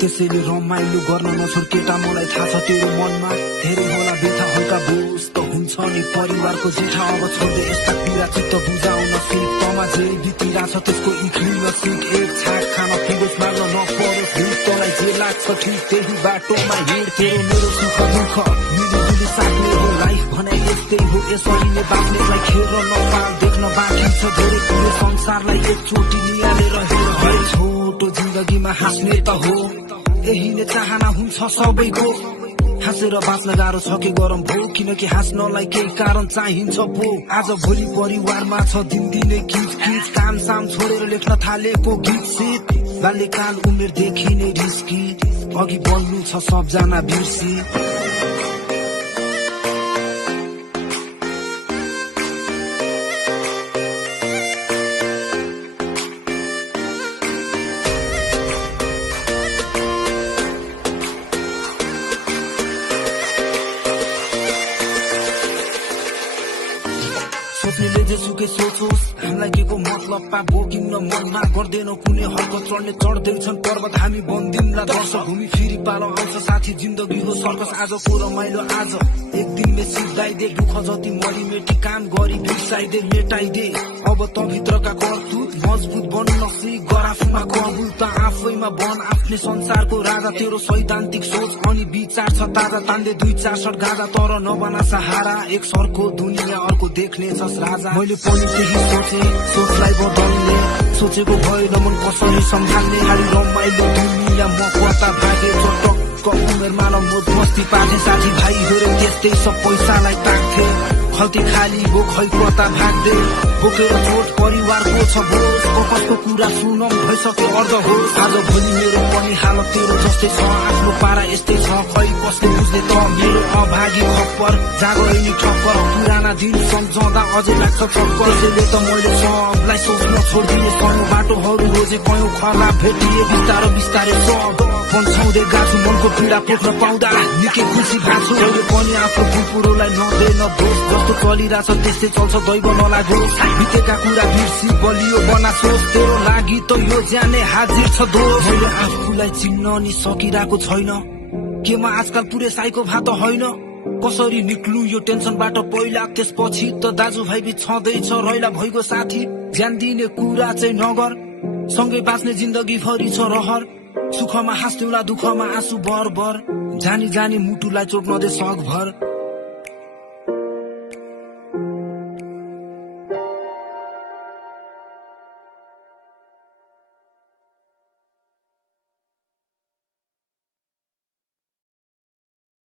त्यसैले रमाइलो गर्न नछोड केटा, मलाई थाहा छ तेरो मनमा धेरै होला बेथा, हल्का बोझ त हुन्छ नि परिवारको जेठा। अब छोड्दै यस्ता कुरा चित्त बुझाउन सिक, तमा जे बितिरहेछ त्यसको इक्लिन सिक। एक छाक खान पुगोस् माग्न नपरोस् भिड, तँलाई जे लाग्छ ठिक त्यही बाटोमा हिँड। तेरो मेरो सुख दुःख मिलिजुली साथले हो, लाइफ भने यस्तै हो, यसरी नै बाँच्नेलाई खेर नपाल। देख्न बाँकी छ धेरै कुरो, संसारलाई एकचोटि निहालेर हेर। हरेक छोटो जिन्दगीमा हाँस्ने त हो, यही नै चाहना हुन्छ सबैको। हाँसेर बाँच्न गाह्रो छ के गरम भो, किनकि हाँस्नलाई केही कारण चाहिन्छ पो। आज भोलि परिवारमा छ दिनदिनै खिच खिच, काम साम छोडेर लेख्न थालेको गीत सित। बाल्यकाल उमेरदेखि नै रिस्की, अघि बढ्नु छ सबजना बिर्सी। सोच्नेले जेसुकै सोचोस्, हामीलाई के को मतलब पा बोकिन्न मनमा। गर्दैनौ कुनै हरकत, चढ्ने चढ्दैछन् पर्वत, हामी बन्दिमला दर्श। घुमी फिरी पालो आउँछ साथी, जिन्दगी हो सर्कस। आजको रमाइलो आज एक दिन में सिद्धाइदे, दुःख जति मरिमेटी काम गरी बिर्साइदे मेटाइदे। अब त भित्रका करतुत मजबुत बन्न सिक, गराफमा कबुल त आफैमा बन आफ्नै संसारको राजा। तेरो सैद्धान्तिक सोच अनि विचार छ ताजा, तान्दै 2-4 शट गाजा तर नबना सहारा। एक सरको दुनियाँ अर्को देख्ने छस् राजा। मैले पनि त्यही सोचे, सोचलाई बदल्ने सोचेको भएन मन कसरी सम्हाल्ने। हाली रमाइलो दुनियाँ म कता भागे, चटक्क उमेरमा न मोद मस्ती पार्ने। साथी भाइहरू त्यस्तै सब पैसालाई ताक्थे, खल्ती खाली गो खै कता भाग्दै। बोकेर चोट परिवारको छ बोझ, कसको कुरा सुनम भइसक्यो अर्ध हो। आज भोलि मेरो पनि हालत तेरो जस्तै छ, आफ्नो पारा यस्तै छ खै कसले बुझ्ने त। मेरो अभागी खप्पर जागरिनी ठक्कर, पुराना दिन सम्झँदा अझै लाग्छ चक्कर। त्यसैले त मैले सबलाई सोच्न छोडिदिए, सानो बाटोहरू रोजे कयौँ खराब भेटिए। बिस्तारो बिस्तारै सब पन्छाउँदै गाछु, मनको पीडा पोख्न पाउँदा निकै खुसी भएको छु। अहिले पनि आफ्नो कुकुरोलाई नदेन दोष, जस्तो चलिरहेछ त्यस्तै चल्छ दैव नलागोस्। बितेका कुरा बिर्सी बलियो बना सोच, तेरो लागि त यो ज्यानै हाजिर छ दोष। मैले आफूलाई चिन्न नि सकिरहेको छैन, केमा आजकल पुरै साइको भात होइन। कसरी निक्लु यो टेन्सनबाट पहिला, त्यसपछि त दाजुभाइ बिच छँदैछ रैला भइगयो साथी। ज्यान दिने कुरा चाहिँ नगर, सँगै बाँच्ने जिन्दगी भरि छ रहर। सुखमा हाँस्नुला दुःखमा आँसु भर भर, जानी जानी मुटुलाई चोट नदे सकभर।